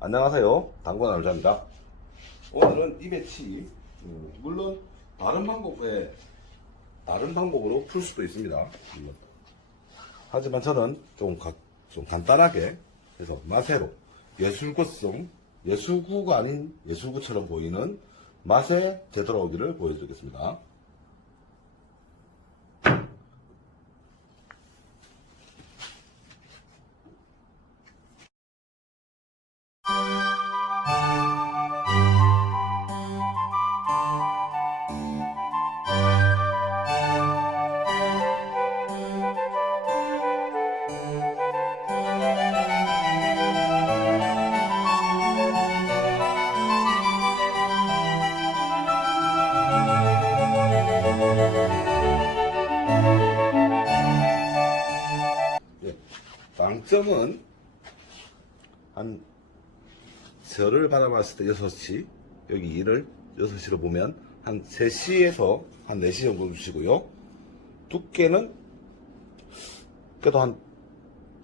안녕하세요. 당구 남자입니다. 오늘은 이 배치, 음, 물론 다른 방법에, 다른 방법으로 풀 수도 있습니다. 음. 하지만 저는 좀, 가- 좀 간단하게 해서 마세로 예술구성, 예술구가 아닌 예술구처럼 보이는 맛의 되돌아오기를 보여드리겠습니다. 빵점은 한 저를 바라봤을 때 6시 여기 일을 6시로 보면 한 3시에서 한 4시 정도 주시고요. 두께는 그래도 한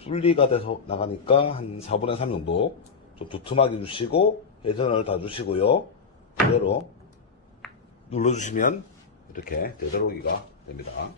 분리가 돼서 나가니까 한 4분의 3 정도 좀 두툼하게 주시고 회전을 다 주시고요. 그대로 눌러주시면 이렇게 되돌아오기가 됩니다